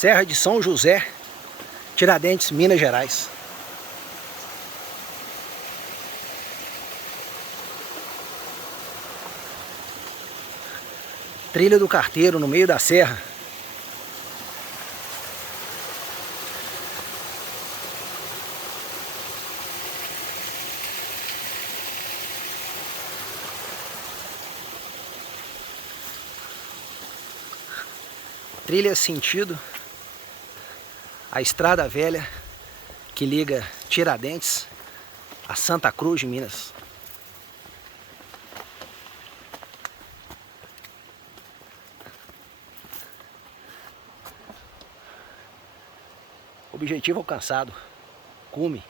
Serra de São José, Tiradentes, Minas Gerais. Trilha do Carteiro, no meio da serra. Trilha sentido a Estrada Velha que liga Tiradentes a Santa Cruz de Minas. Objetivo alcançado. Cume.